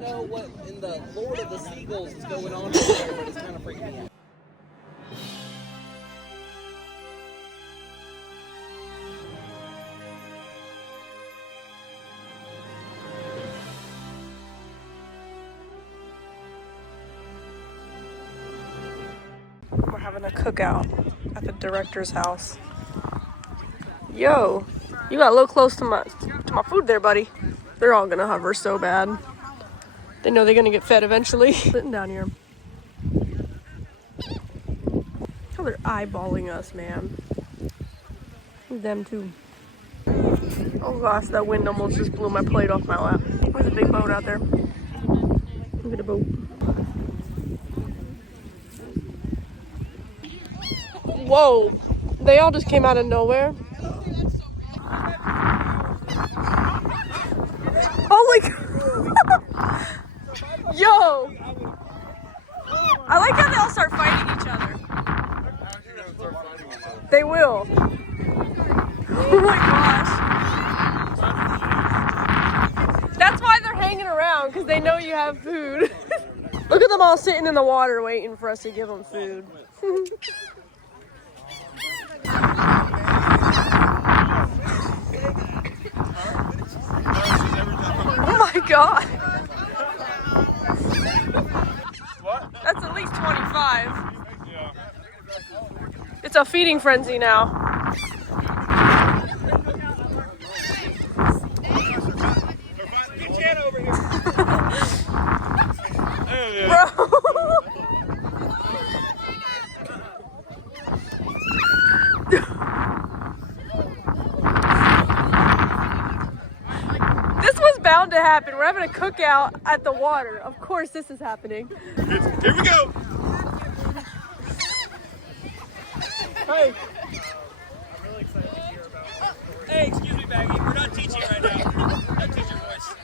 know what in the Lord of the Seagulls is going on here, but it's kind of freaking me out. We're having a cookout at the director's house. Yo, you got a little close to my food there, buddy. They're all gonna hover so bad. They know they're gonna get fed eventually. Sitting down here. Oh, they're eyeballing us, man. Them too. Oh gosh, that wind almost just blew my plate off my lap. There's a big boat out there. Look at the boat. Whoa, they all just came out of nowhere. Oh my god. Yo. I like how they all start fighting each other. They will. Oh my gosh. That's why they're hanging around, because they know you have food. Look at them all sitting in the water waiting for us to give them food. Oh my god. What? That's at least 25. Yeah. It's a feeding frenzy now. Get Jan over here. Bro. This was bound to happen. We're having a cookout at the water. Of course this is happening. Here we go. Hey. I'm really excited to hear about it. Hey, excuse me, Baggy. We're not teaching right now. Don't teach your voice.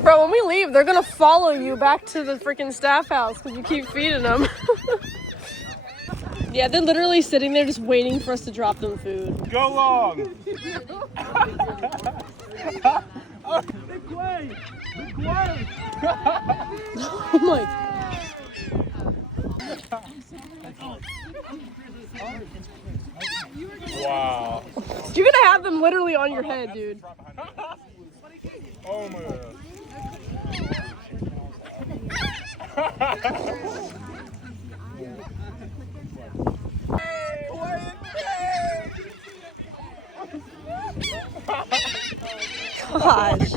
Bro, when we leave, they're gonna follow you back to the freaking staff house because you keep feeding them. Yeah, they're literally sitting there just waiting for us to drop them food. Go long. Oh my. Wow. You're gonna have them literally on your head, dude. Oh my Gosh.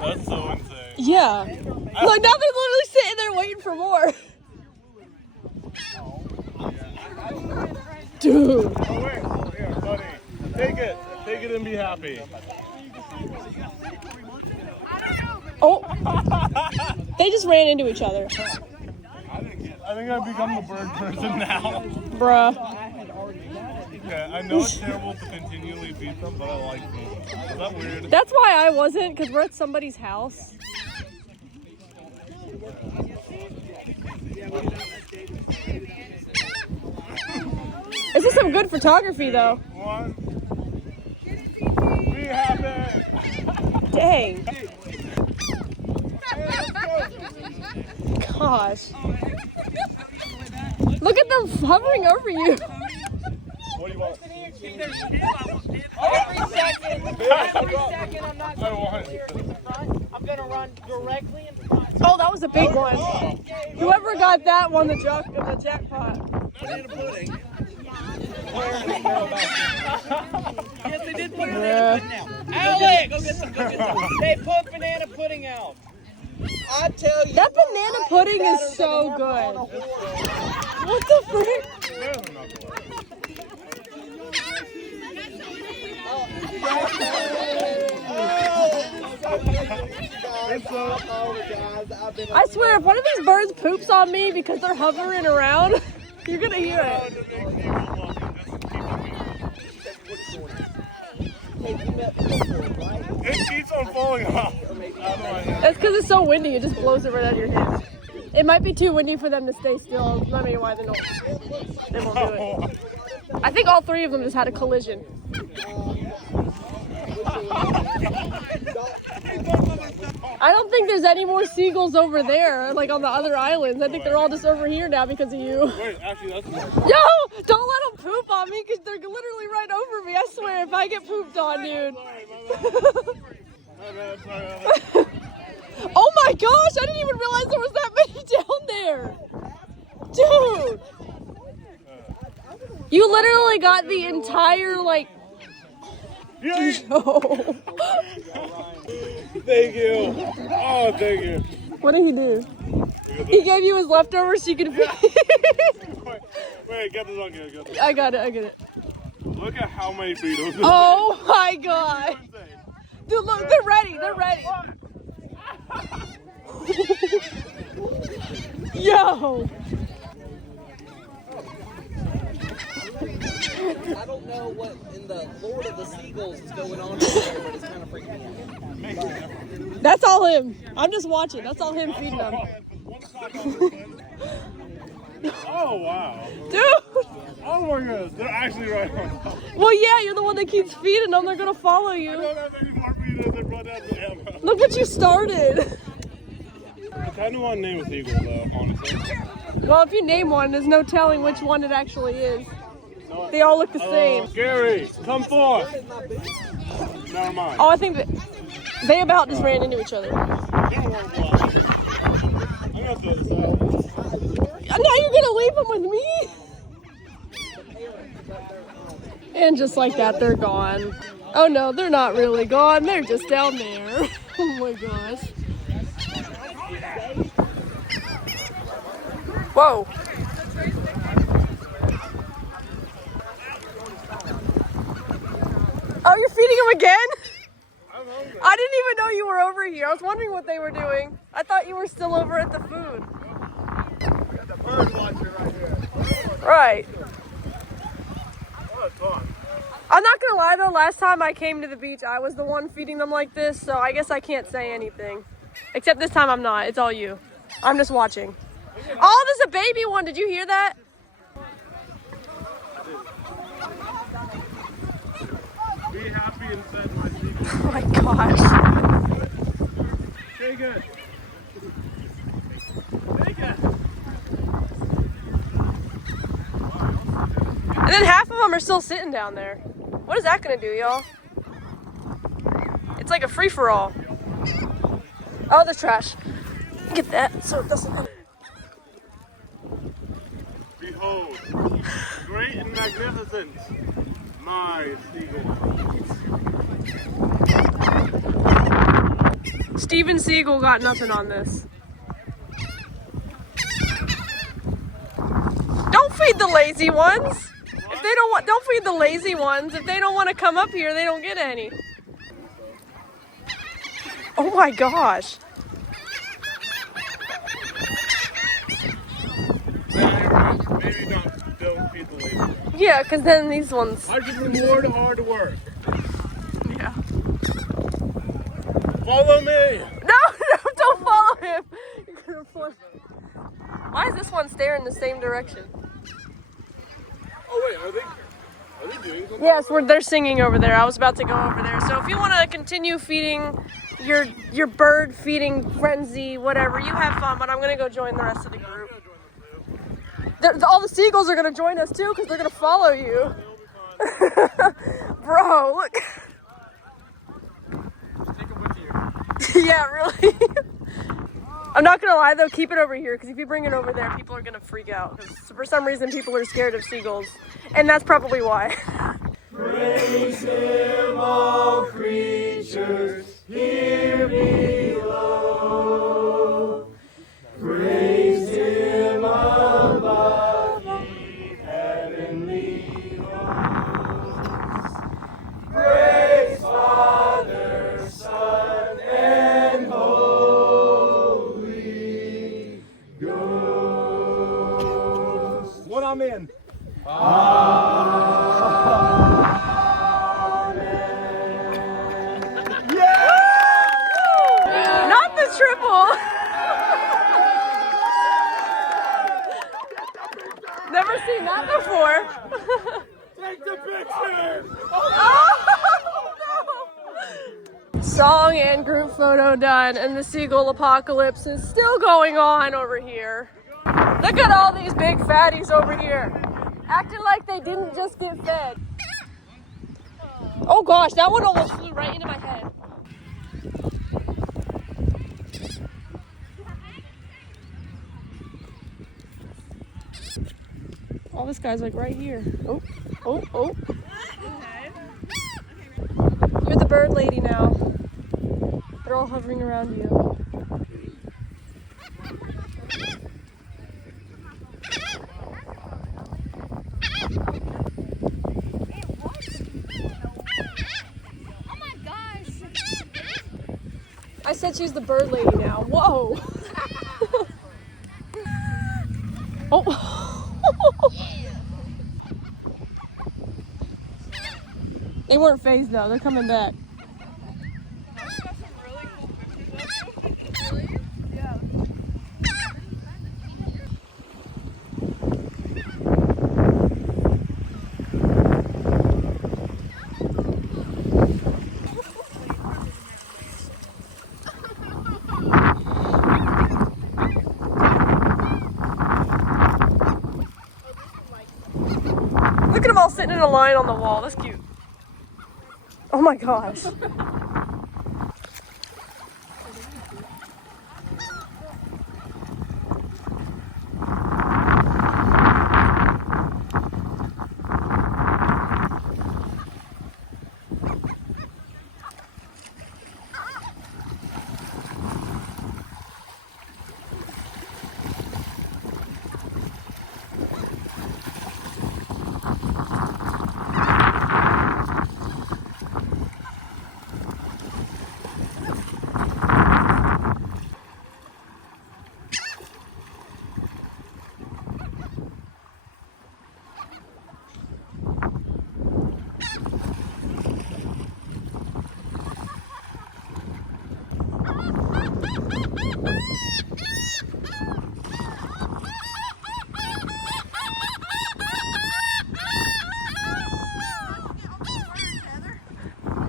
That's so insane. Yeah. Look, now they're literally sitting there waiting for more. Dude. Oh wait, here, buddy. Take it. Take it and be happy. Oh. They just ran into each other. I think I've become the bird person now. Bruh. Okay, I know it's terrible to continually beat them, but I like them. Is that weird? That's why I wasn't, because we're at somebody's house. This is some good photography, though. One. Be happy. Dang. Gosh. Look at them hovering over you. What do you want? Every second I'm not I I'm gonna run directly in front. Oh, that was a big one. Whoever got that won the jackpot. Banana pudding. Yes, they did put Yeah. banana pudding out. Alex! Go get some. They put banana pudding out. I tell you, That banana pudding is so good. What the frick? I swear, if one of these birds poops on me because they're hovering around, you're gonna hear it. It keeps on falling off. That's because it's so windy. It just blows it right out of your hands. It might be too windy for them to stay still. Let me why they won't do it. I think all three of them just had a collision. I don't think there's any more seagulls over there, like on the other islands. I think they're all just over here now because of you. Wait, actually, that's Yo, don't let them poop on me because they're literally right over me. I swear, if I get pooped on, dude. Oh my gosh, I didn't even realize there was that many down there. Dude. You literally got the entire, like... Yo. Thank you. Oh, thank you. What did he do? He gave you his leftovers so you could feed. Wait, get this on, get this. I got it. Look at how many beetles. Oh my god. Dude, look, they're ready. Yo. I don't know what in the Lord of the Seagulls is going on there, but it's kind of freaking me out. That's all him. I'm just watching. That's all him feeding them. Oh, wow. Dude. Oh my goodness, they're actually right on top. Well, yeah, you're the one that keeps feeding them. They're going to follow I you. don't have any more beetles that brought down the ammo. Look what you started. I kind of want to name a seagull, though, honestly. Well, if you name one, there's no telling which one it actually is. They all look the same. Gary, come forth. Never mind. Oh, I think that they about just ran into each other. I'm gonna throw this out. Now you're gonna leave them with me? And just like that, they're gone. Oh no, they're not really gone. They're just down there. Oh my gosh. Whoa. Oh, you're feeding them again? I'm hungry. I didn't even know you were over here. I was wondering what they were doing. I thought you were still over at the food. We got the bird watcher right here. Right. Oh, it's fun. I'm not gonna lie though, last time I came to the beach, I was the one feeding them like this, so I guess I can't say anything. Except this time I'm not. It's all you. I'm just watching. Oh, there's a baby one. Did you hear that? Be happy and fed my seagull. Oh my gosh. Okay, good. Take it. And then half of them are still sitting down there. What is that gonna do, y'all? It's like a free-for-all. Oh, there's trash. Get that so it doesn't... Behold, great and magnificent, my seagull. Steven Seagull got nothing on this. Don't feed the lazy ones. If they don't want, don't feed the lazy ones. If they don't want to come up here, they don't get any. Oh my gosh. Maybe don't feed the lazy. Yeah, because then these ones. I should reward hard work. Yeah. Follow me. No, don't follow him. You're gonna fall. Why is this one staring the same direction? Oh wait, are they doing something? Yes, they're singing over there. I was about to go over there. So if you want to continue feeding your bird feeding frenzy, whatever, you have fun. But I'm gonna go join the rest of the group. All the seagulls are gonna join us too because they're gonna follow you. Bro, look. Take a with you. Yeah, really. I'm not gonna lie though, keep it over here because if you bring it over there, people are gonna freak out. Because for some reason, people are scared of seagulls, and that's probably why. Praise him, all creatures here below. Praise him above, ye heavenly hosts. Praise Father, Son, and Holy Ghost. What I'm in. Amen. never seen that before. Take the picture! Oh, no. Song and group photo done, and the seagull apocalypse is still going on over here. Look at all these big fatties over here, acting like they didn't just get fed. Oh gosh, that one almost flew right into my head. Oh, this guy's like right here. Oh, oh, oh. You're the bird lady now. They're all hovering around you. I said she's the bird lady now. Whoa. Oh. They weren't phased though. They're coming back. Look at them all sitting in a line on the wall. That's cute. Oh my gosh.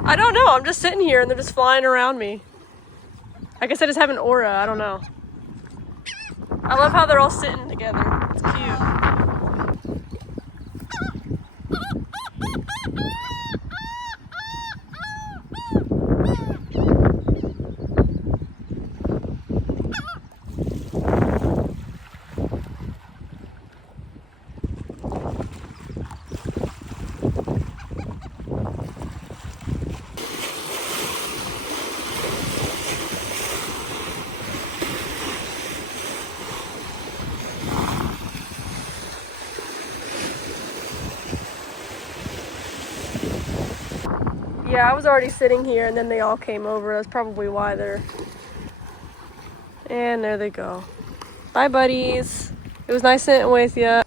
I don't know. I'm just sitting here and they're just flying around me. I guess I just have an aura. I don't know. I love how they're all sitting together. It's cute. Yeah, I was already sitting here and then they all came over. That's probably why they're... And there they go. Bye, buddies. It was nice sitting with you.